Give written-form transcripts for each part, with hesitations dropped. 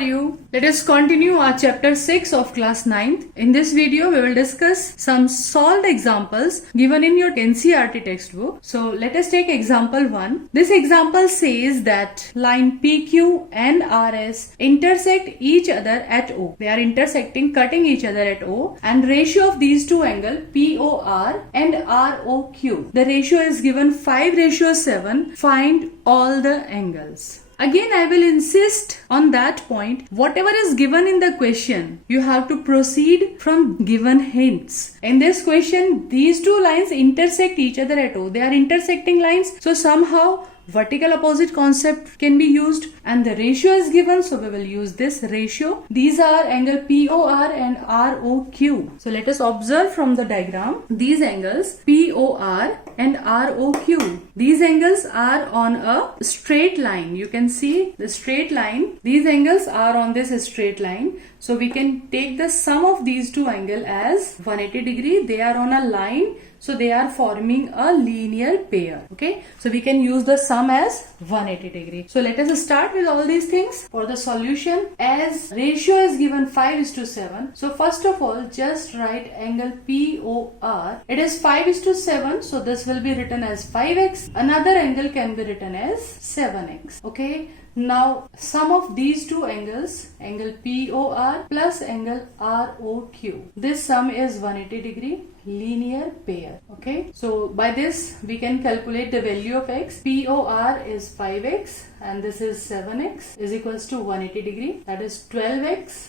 are you? Let us continue our chapter 6 of class 9th. In this video, we will discuss some solved examples given in your NCERT textbook. So let us take example 1. This example says that line PQ and RS intersect each other at O. They are intersecting, cutting each other at O, and ratio of these two angles POR and ROQ. The ratio is given 5:7. Find all the angles. Again, I will insist on that point. Whatever is given in the question, you have to proceed from given hints. In this question, these two lines intersect each other at O. They are intersecting lines. So somehow vertical opposite concept can be used, and the ratio is given, so we will use this ratio. These are angle POR and ROQ. So let us observe from the diagram these angles POR and ROQ. These angles are on a straight line. You can see the straight line. These angles are on this straight line. So we can take the sum of these two angles as 180 degree. They are on a line. So they are forming a linear pair. Okay. So we can use the sum as 180 degree. So let us start with all these things. For the solution, as ratio is given 5:7. So first of all, just write angle POR. It is 5:7. So this will be written as 5x. Another angle can be written as 7x. Okay. Now sum of these two angles, angle POR plus angle ROQ. This sum is 180 degree, linear pair. Okay. So by this we can calculate the value of x. POR is 5x and this is 7x is equals to 180 degree. That is 12x.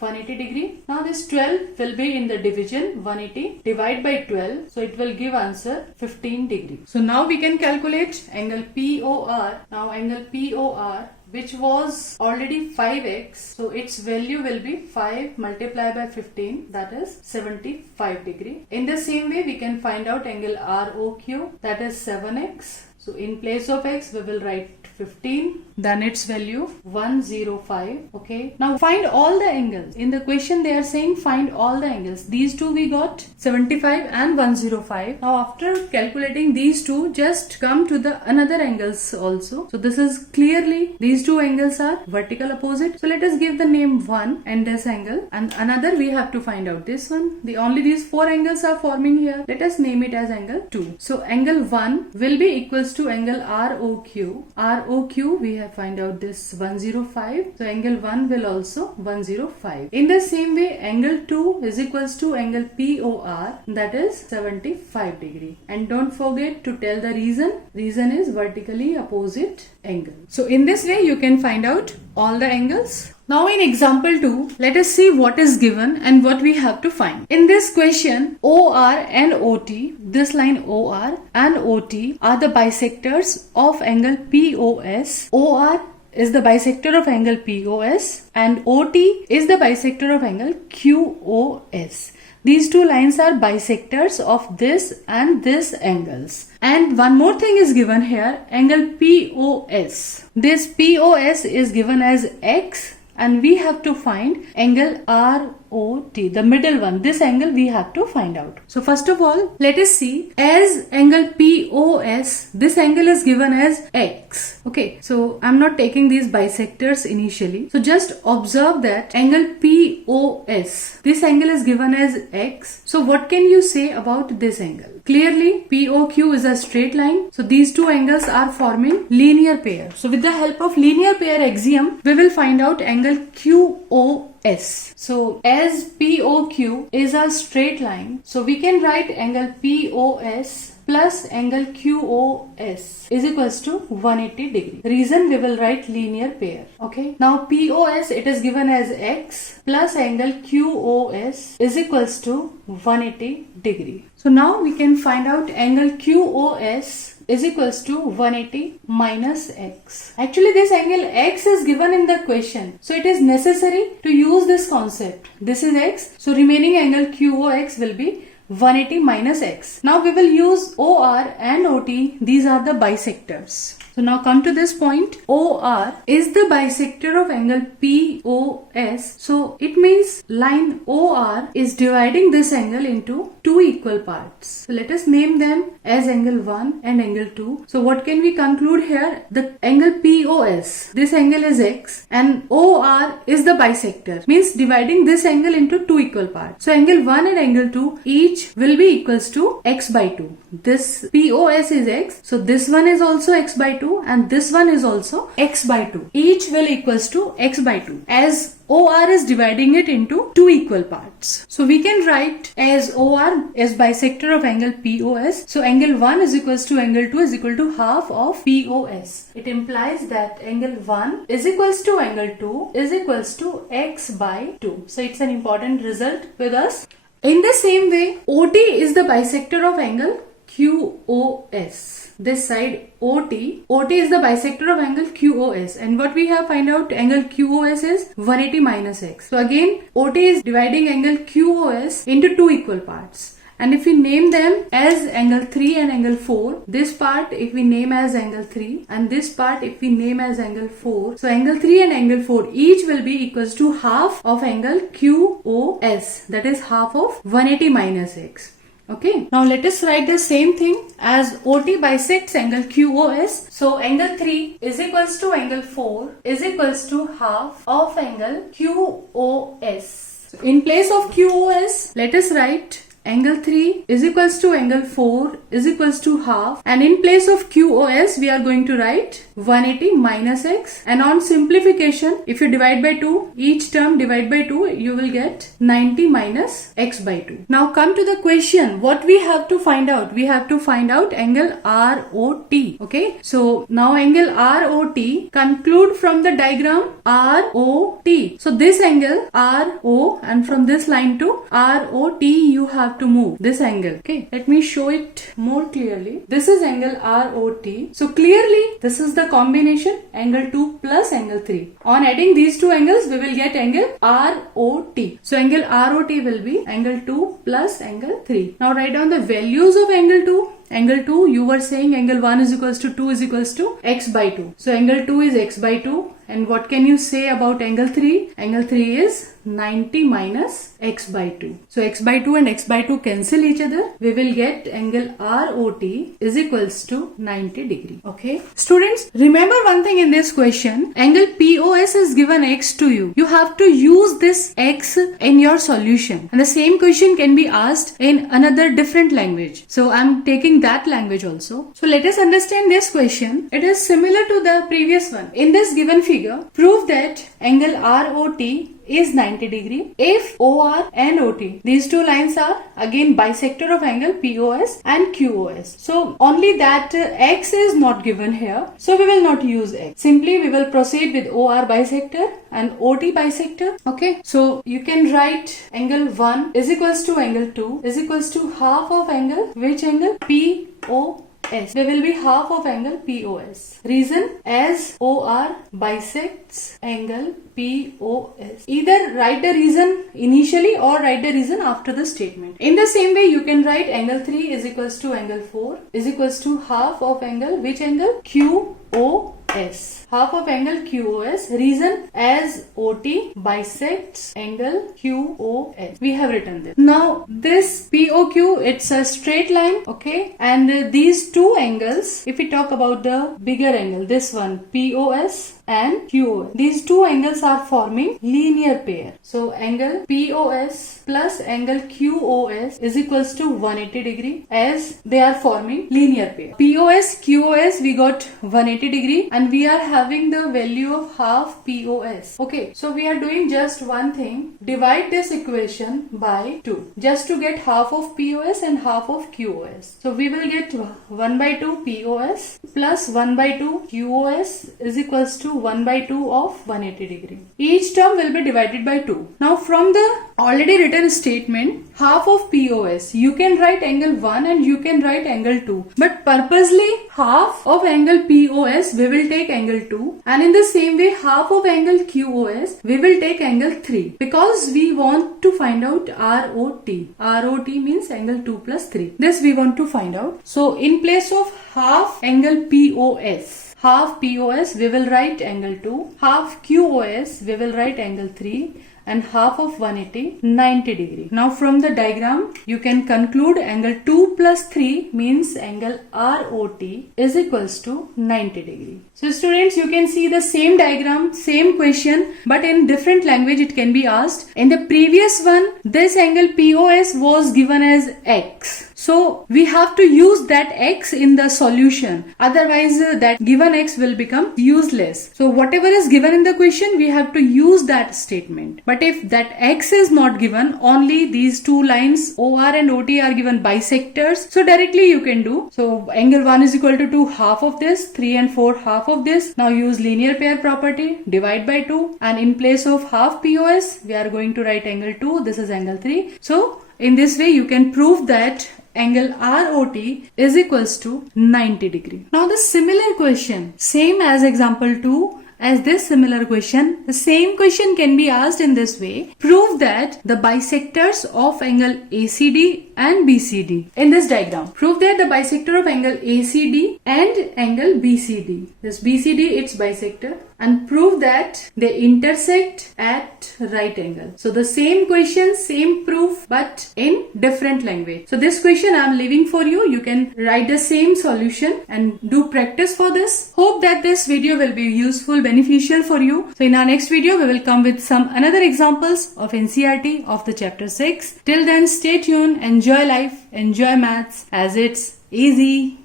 180 degree. Now this 12 will be in the division 180 divide by 12. So it will give answer 15 degree. So now we can calculate angle POR. Now angle POR, which was already 5x, so its value will be 5 multiplied by 15, that is 75 degree. In the same way, we can find out angle ROQ, that is 7x. So in place of x, we will write 15, then its value 105. Okay. Now find all the angles. In the question they are saying find all the angles. These two we got 75 and 105. Now after calculating these two, just come to the another angles also. So this is clearly these two angles are vertical opposite. So let us give the name 1 and this angle, and another we have to find out this one. Only these four angles are forming here. Let us name it as angle 2. So angle 1 will be equals to angle ROQ. ROQ we have find out this 105. So angle 1 will also 105. In the same way, angle 2 is equals to angle POR, that is 75 degree. And don't forget to tell the reason. Reason is vertically opposite angle. So in this way you can find out all the angles. Now in example 2, let us see what is given and what we have to find. In this question, OR and OT, this line OR and OT are the bisectors of angle POS. OR is the bisector of angle POS and OT is the bisector of angle QOS. These two lines are bisectors of this and this angles. And one more thing is given here, angle POS. This POS is given as X, and we have to find angle ROT, the middle one. This angle we have to find out. So first of all, let us see, as angle POS, this angle is given as X. Okay, so I'm not taking these bisectors initially. So just observe that angle POS, this angle is given as X. So what can you say about this angle? Clearly, POQ is a straight line. So these two angles are forming linear pair. So with the help of linear pair axiom, we will find out angle QOS. So as POQ is a straight line, so we can write angle POS plus angle QOS is equals to 180 degree. Reason, we will write linear pair. Okay. Now POS, it is given as X plus angle QOS is equals to 180 degree. So now we can find out angle QOS is equals to 180 minus x. Actually this angle x is given in the question. So it is necessary to use this concept. This is x. So remaining angle QOX will be 180 minus x. Now we will use OR and OT. These are the bisectors. So now come to this point. OR is the bisector of angle POS. So it means line OR is dividing this angle into two equal parts. So let us name them as angle 1 and angle 2. So what can we conclude here? The angle POS, this angle is x, and OR is the bisector, means dividing this angle into two equal parts. So angle 1 and angle 2 each will be equals to x by 2. This POS is x, so this one is also x by 2 and this one is also x by 2. Each will equals to x by 2, as OR is dividing it into two equal parts. So we can write as OR as bisector of angle POS. So angle 1 is equals to angle 2 is equal to half of POS. It implies that angle 1 is equals to angle 2 is equals to x by 2. So it's an important result with us. In the same way, OT is the bisector of angle QOS. This side OT is the bisector of angle QOS, and what we have find out, angle QOS is 180 minus x. So again OT is dividing angle QOS into two equal parts, and if we name them as angle 3 and angle 4, this part if we name as angle 3 and this part if we name as angle 4, so angle 3 and angle 4 each will be equals to half of angle QOS, that is half of 180 minus x. Okay, now let us write the same thing as OT bisects angle QOS. So angle 3 is equals to angle 4 is equals to half of angle QOS. So in place of QOS, let us write angle 3 is equals to angle 4 is equals to half, and in place of QOS we are going to write 180 minus x, and on simplification if you divide by 2, each term divide by 2, you will get 90 minus x by 2. Now come to the question, what we have to find out? We have to find out angle ROT. Okay, so now angle ROT, conclude from the diagram ROT. So this angle RO, and from this line to ROT you have to move this angle. Okay, let me show it more clearly. This is angle ROT. So clearly this is the combination angle 2 plus angle 3. On adding these two angles we will get angle ROT. So angle ROT will be angle 2 plus angle 3. Now write down the values of angle 2. Angle 2, you were saying angle 1 is equals to 2 is equals to x by 2. So angle 2 is x by 2. And what can you say about angle 3? Angle 3 is 90 minus x by 2. So x by 2 and x by 2 cancel each other. We will get angle ROT is equals to 90 degree. Okay. Students, remember one thing in this question. Angle POS is given x to you. You have to use this x in your solution. And the same question can be asked in another different language. So I'm taking that language also. So let us understand this question. It is similar to the previous one. In this given figure, prove that angle ROT is 90 degree if OR and OT, these two lines are again bisector of angle POS and QOS. So only that x is not given here, so we will not use x. Simply we will proceed with OR bisector and OT bisector. Okay, so you can write angle 1 is equals to angle 2 is equals to half of angle, which angle? POS. There will be half of angle POS. Reason, as OR bisects angle POS. Either write the reason initially or write the reason after the statement. In the same way, you can write angle 3 is equals to angle 4 is equals to half of angle, which angle? QOS. Half of angle QOS. Reason, as OT bisects angle QOS. We have written this. Now this POQ, it's a straight line. Okay, and these two angles, if we talk about the bigger angle, this one POS and QOS, these two angles are forming linear pair. So angle POS plus angle QOS is equals to 180 degree, as they are forming linear pair. POS QOS we got 180 degree, and we are having the value of half POS. Okay, so we are doing just one thing, divide this equation by 2 just to get half of POS and half of QOS. So we will get 1 by 2 POS plus 1 by 2 QOS is equals to 1 by 2 of 180 degree. Each term will be divided by 2. Now from the already written statement, half of POS, you can write angle 1 and you can write angle 2. But purposely half of angle POS we will take angle 2, and in the same way half of angle QOS we will take angle 3, because we want to find out ROT. ROT means angle 2 plus 3. This we want to find out. So in place of half angle POS, half POS we will write angle 2, half QOS we will write angle 3, and half of 180, 90 degree. Now from the diagram, you can conclude angle 2 plus 3 means angle ROT is equals to 90 degree. So students, you can see the same diagram, same question, but in different language it can be asked. In the previous one, this angle POS was given as X. So we have to use that X in the solution. Otherwise that given X will become useless. So whatever is given in the question, we have to use that statement. But if that X is not given, only these two lines OR and OT are given bisectors. So directly you can do. So angle 1 is equal to 2 half of this, 3 and 4 half of this. Now use linear pair property, divide by 2, and in place of half POS, we are going to write angle 2. This is angle 3. So in this way you can prove that angle ROT is equals to 90 degree. Now the similar question, same as example 2, as this similar question, the same question can be asked in this way. Prove that the bisectors of angle ACD and BCD in this diagram. Prove that the bisector of angle ACD and angle BCD. This BCD, its bisector, and prove that they intersect at right angle. So the same question, same proof, but in different language. So this question I am leaving for you. You can write the same solution and do practice for this. Hope that this video will be useful, beneficial for you. So in our next video, we will come with some another examples of NCERT of the chapter 6. Till then, stay tuned, enjoy life, enjoy maths as it's easy.